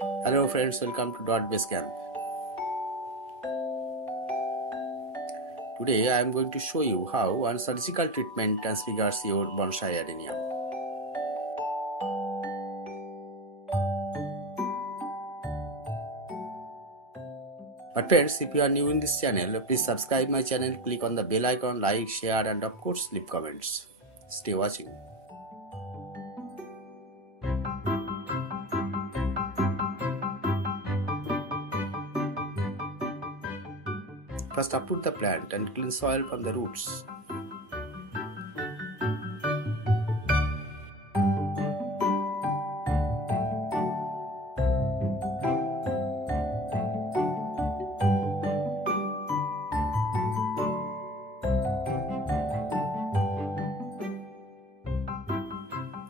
Hello friends, welcome to basecamp. Today I am going to show you how one surgical treatment transfigures your Bonsai Adenium. But friends, if you are new in this channel, please subscribe my channel, click on the bell icon, like, share and of course leave comments. Stay watching. First uproot the plant and clean soil from the roots.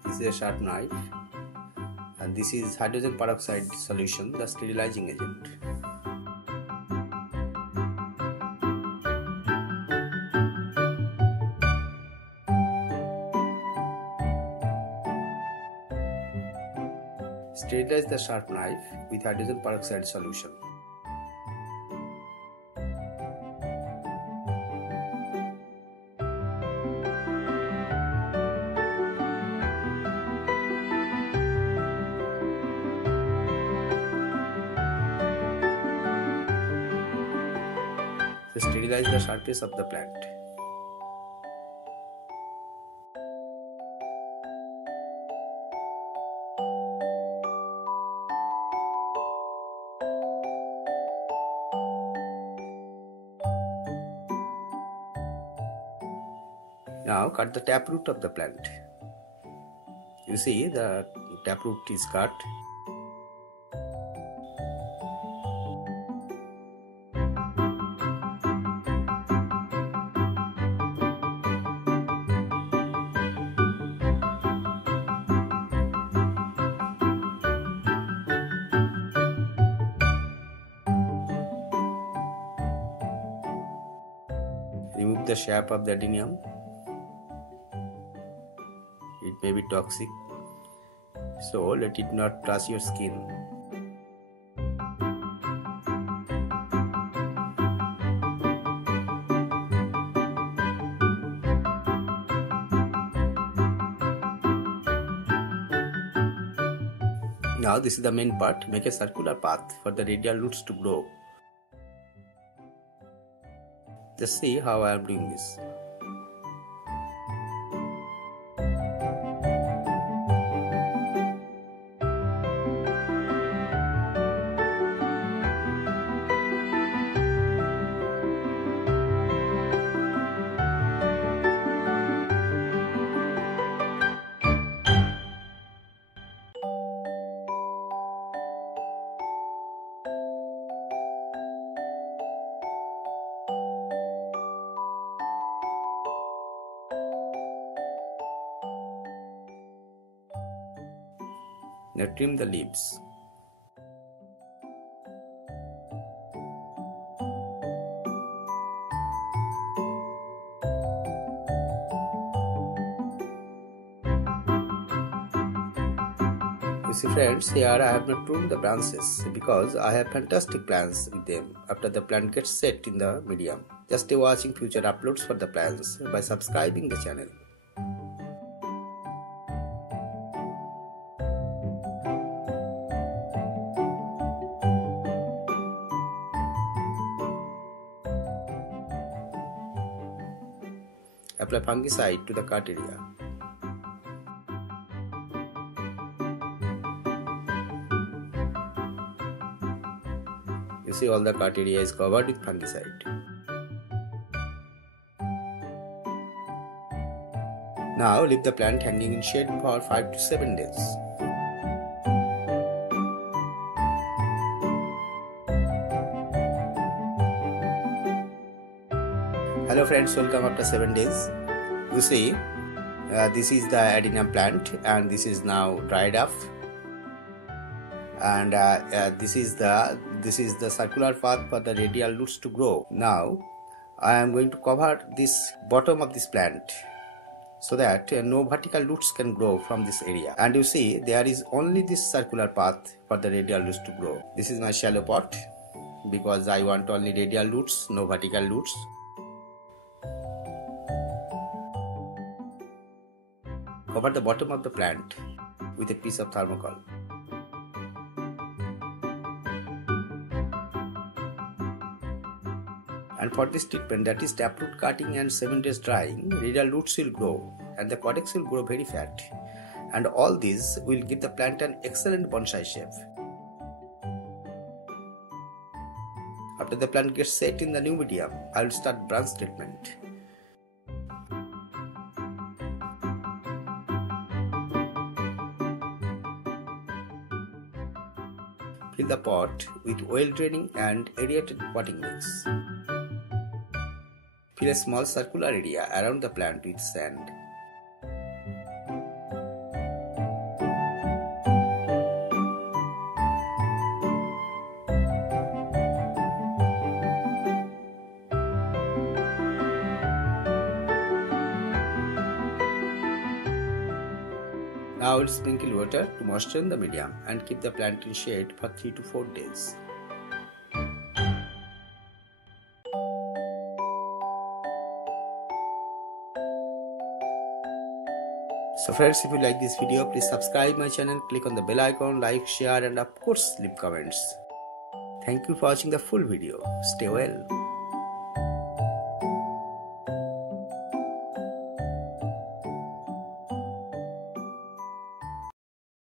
This is a sharp knife and this is hydrogen peroxide solution, the sterilizing agent. Sterilize the sharp knife with hydrogen peroxide solution. Sterilize the surface of the plant. Now cut the taproot of the plant. You see the taproot is cut. Remove the sap of the adenium. It may be toxic, so let it not touch your skin. Now this is the main part. Make a circular path for the radial roots to grow. Just see how I am doing this. Now trim the leaves. You see friends, here I have not pruned the branches because I have fantastic plans with them after the plant gets set in the medium. Just stay watching future uploads for the plants by subscribing the channel. Apply fungicide to the cut area. You see all the cut area is covered with fungicide. Now leave the plant hanging in shade for 5 to 7 days. Hello friends, welcome after 7 days. You see, this is the adenium plant and this is now dried up. And this is the circular path for the radial roots to grow. Now I am going to cover this bottom of this plant so that no vertical roots can grow from this area. And you see, there is only this circular path for the radial roots to grow. This is my shallow pot because I want only radial roots, no vertical roots. Cover the bottom of the plant with a piece of thermocol. And for this treatment, that is taproot cutting and 7 days drying, radial roots will grow and the caudex will grow very fat. And all these will give the plant an excellent bonsai shape. After the plant gets set in the new medium, I will start branch treatment. Fill the pot with well draining and aerated potting mix. Fill a small circular area around the plant with sand. Now I will sprinkle water to moisten the medium and keep the plant in shade for 3 to 4 days. So friends, if you like this video, please subscribe my channel, click on the bell icon, like, share and of course leave comments. Thank you for watching the full video. Stay well.